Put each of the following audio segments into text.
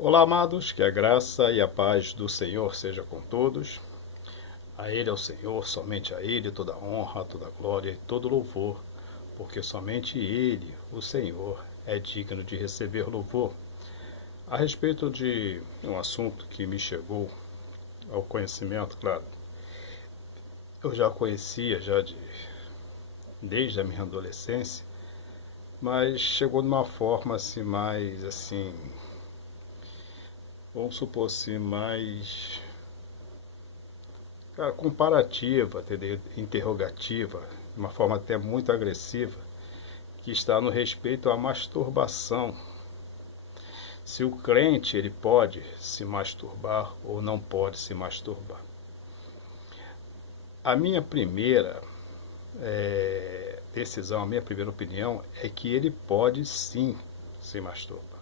Olá, amados, que a graça e a paz do Senhor seja com todos. A Ele é o Senhor, somente a Ele toda a honra, toda a glória e todo louvor, porque somente Ele, o Senhor, é digno de receber louvor. A respeito de um assunto que me chegou ao conhecimento, claro, eu já conhecia desde a minha adolescência, mas chegou de uma forma assim mais assim, vamos supor assim, mais comparativa, entendeu? Interrogativa, de uma forma até muito agressiva, que está no respeito à masturbação. Se o crente ele pode se masturbar ou não pode se masturbar. A minha primeira decisão, a minha primeira opinião é que ele pode sim se masturbar.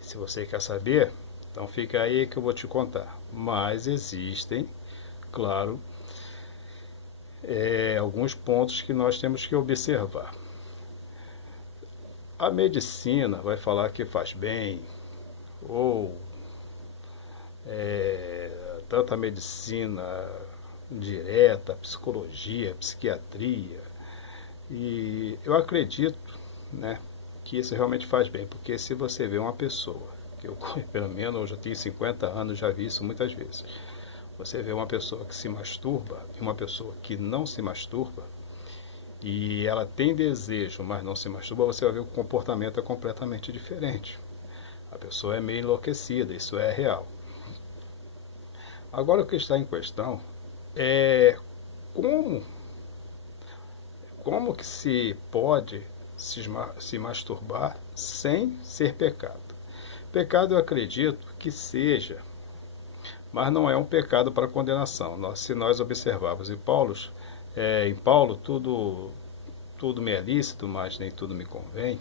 Se você quer saber, então fica aí que eu vou te contar. Mas existem, claro, alguns pontos que nós temos que observar. A medicina vai falar que faz bem, ou tanto a medicina direta, a psicologia, a psiquiatria, e eu acredito, né, que isso realmente faz bem, porque se você vê uma pessoa, que eu pelo menos eu já tenho 50 anos, já vi isso muitas vezes, você vê uma pessoa que se masturba e uma pessoa que não se masturba, e ela tem desejo, mas não se masturba, você vai ver que o comportamento é completamente diferente. A pessoa é meio enlouquecida, isso é real. Agora o que está em questão é como, como que se pode se masturbar sem ser pecado. Pecado eu acredito que seja, mas não é um pecado para condenação. Se nós observarmos em Paulo tudo me é lícito, mas nem tudo me convém.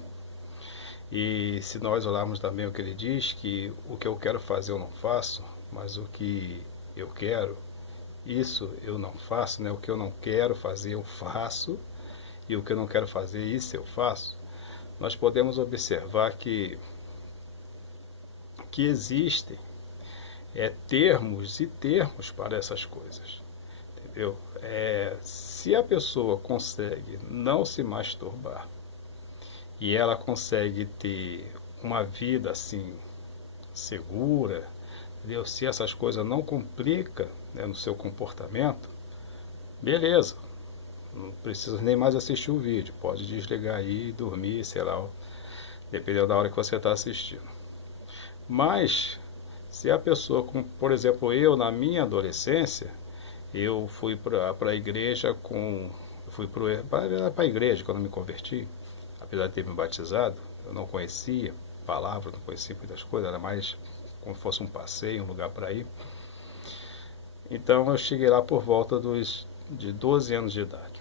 E se nós olharmos também o que ele diz, que o que eu quero fazer eu não faço, mas o que eu quero, isso eu não faço, né? O que eu não quero fazer eu faço, e o que eu não quero fazer, isso eu faço. Nós podemos observar que existem termos e termos para essas coisas, entendeu? Se a pessoa consegue não se masturbar e ela consegue ter uma vida assim segura, entendeu? Se essas coisas não complicam, né, no seu comportamento, beleza, não precisa nem mais assistir o vídeo, pode desligar aí e dormir, sei lá, dependendo da hora que você está assistindo. Mas se a pessoa, como por exemplo eu na minha adolescência, eu fui para a igreja fui para a igreja quando me converti, apesar de ter me batizado, eu não conhecia palavras, não conhecia muitas coisas, era mais como se fosse um passeio, um lugar para ir. Então eu cheguei lá por volta de 12 anos de idade,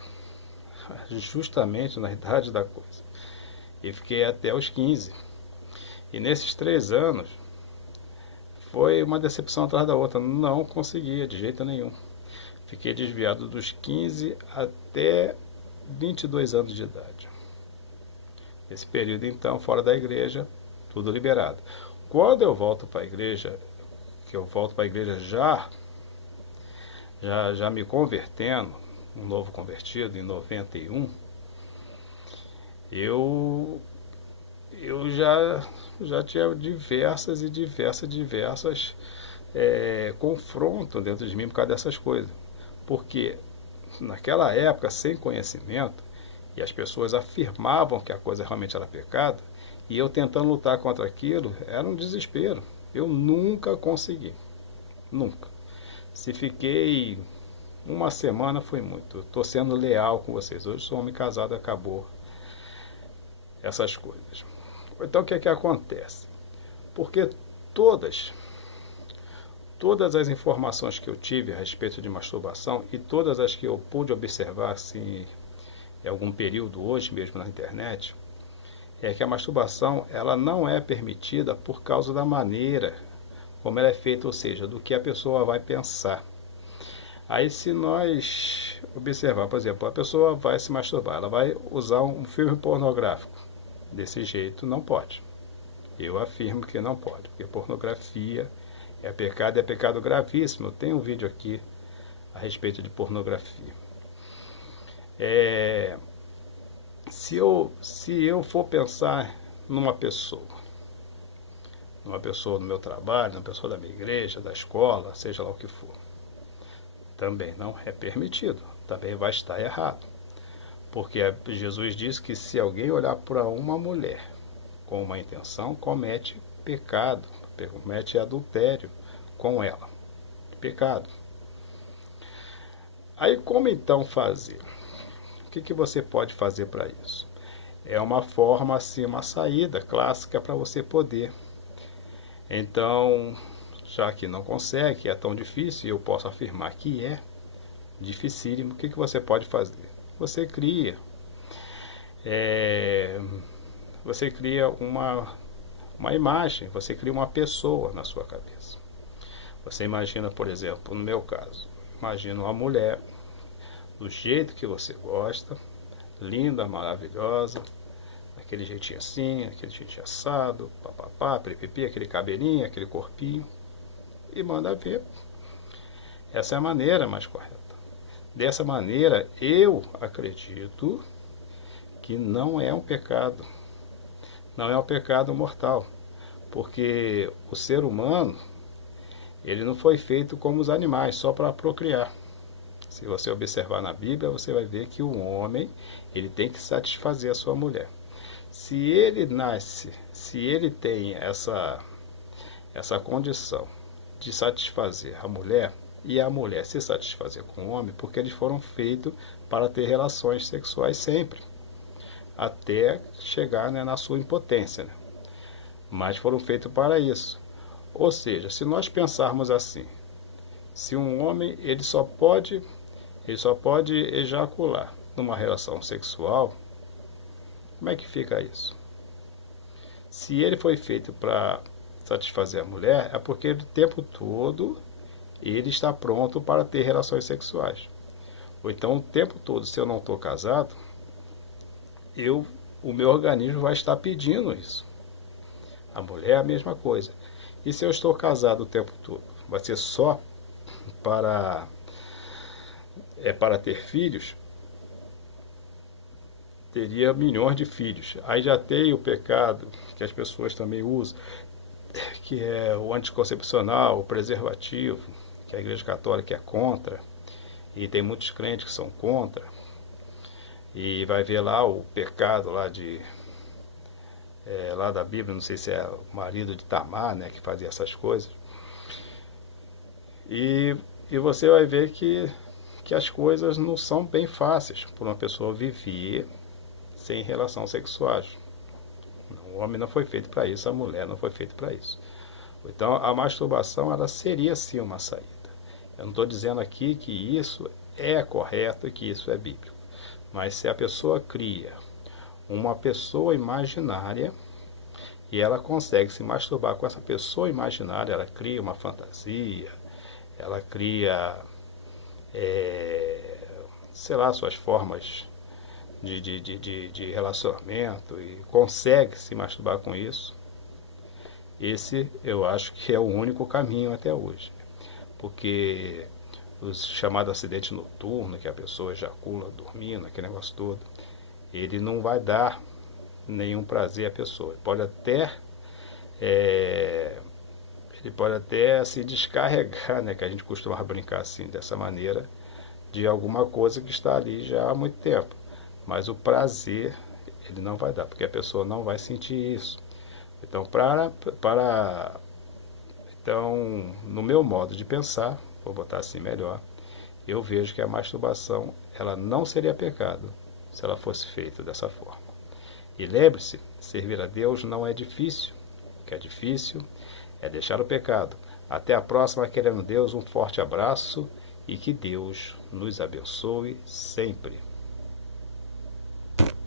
justamente na idade da coisa. E fiquei até os 15. E nesses 3 anos foi uma decepção atrás da outra, não conseguia de jeito nenhum. Fiquei desviado dos 15 até 22 anos de idade. Esse período, então, fora da igreja, tudo liberado. Quando eu volto para a igreja, que eu volto para a igreja já me convertendo, um novo convertido, em 91, eu já tinha diversas confrontos dentro de mim por causa dessas coisas. Porque naquela época, sem conhecimento, e as pessoas afirmavam que a coisa realmente era pecado, e eu tentando lutar contra aquilo, era um desespero. Eu nunca consegui. Nunca. Se fiquei uma semana foi muito. Estou sendo leal com vocês. Hoje sou homem casado, acabou essas coisas. Então o que é que acontece? Porque todas as informações que eu tive a respeito de masturbação e todas as que eu pude observar assim, em algum período hoje mesmo na internet, é que a masturbação ela não é permitida por causa da maneira como ela é feita, ou seja, do que a pessoa vai pensar. Aí se nós observar, por exemplo, a pessoa vai se masturbar, ela vai usar um filme pornográfico. Desse jeito não pode. Eu afirmo que não pode, porque pornografia é pecado gravíssimo. Eu tenho um vídeo aqui a respeito de pornografia. Se eu for pensar numa pessoa no meu trabalho, numa pessoa da minha igreja, da escola, seja lá o que for, também não é permitido, também vai estar errado. Porque Jesus diz que se alguém olhar para uma mulher com uma intenção, comete pecado, comete adultério com ela. Pecado. Aí como então fazer? O que você pode fazer para isso? É uma forma assim, uma saída clássica para você poder. Então, já que não consegue, que é tão difícil, e eu posso afirmar que é dificílimo, o que você pode fazer? Você cria uma imagem, você cria uma pessoa na sua cabeça. Você imagina, por exemplo, no meu caso, imagina uma mulher do jeito que você gosta, linda, maravilhosa, aquele jeitinho assim, aquele jeitinho assado, papapá, pipipi, aquele cabelinho, aquele corpinho, e manda ver. Essa é a maneira mais correta. Dessa maneira, eu acredito que não é um pecado. Não é um pecado mortal. Porque o ser humano, ele não foi feito como os animais, só para procriar. Se você observar na Bíblia, você vai ver que o homem, ele tem que satisfazer a sua mulher. Se ele nasce, se ele tem essa condição de satisfazer a mulher, e a mulher se satisfazer com o homem, porque eles foram feitos para ter relações sexuais sempre, até chegar, né, na sua impotência, né? Mas foram feitos para isso. Ou seja, se nós pensarmos assim, se um homem ele só pode ejacular numa relação sexual, como é que fica isso? Se ele foi feito para satisfazer a mulher, é porque o tempo todo ele está pronto para ter relações sexuais. Ou então o tempo todo, se eu não estou casado, o meu organismo vai estar pedindo isso. A mulher é a mesma coisa. E se eu estou casado o tempo todo? Vai ser só para ter filhos? Teria milhões de filhos. Aí já tem o pecado que as pessoas também usam, que é o anticoncepcional, o preservativo, que a Igreja Católica é contra, e tem muitos crentes que são contra, e vai ver lá o pecado lá lá da Bíblia, não sei se é o marido de Tamar, né, que fazia essas coisas, e você vai ver que as coisas não são bem fáceis para uma pessoa viver sem relação sexual. O homem não foi feito para isso, a mulher não foi feita para isso. Então a masturbação ela seria sim uma saída. Eu não estou dizendo aqui que isso é correto e que isso é bíblico. Mas se a pessoa cria uma pessoa imaginária e ela consegue se masturbar com essa pessoa imaginária, ela cria uma fantasia, ela cria, sei lá, suas formas de relacionamento e consegue se masturbar com isso, esse eu acho que é o único caminho até hoje. Porque os chamados acidentes noturnos, que a pessoa ejacula dormindo, aquele negócio todo, ele não vai dar nenhum prazer à pessoa. Ele pode até se descarregar, né, que a gente costuma brincar assim, dessa maneira, de alguma coisa que está ali já há muito tempo. Mas o prazer, ele não vai dar, porque a pessoa não vai sentir isso. Então, então, no meu modo de pensar, vou botar assim melhor, eu vejo que a masturbação, ela não seria pecado se ela fosse feita dessa forma. E lembre-se, servir a Deus não é difícil. O que é difícil é deixar o pecado. Até a próxima, querendo Deus, um forte abraço e que Deus nos abençoe sempre.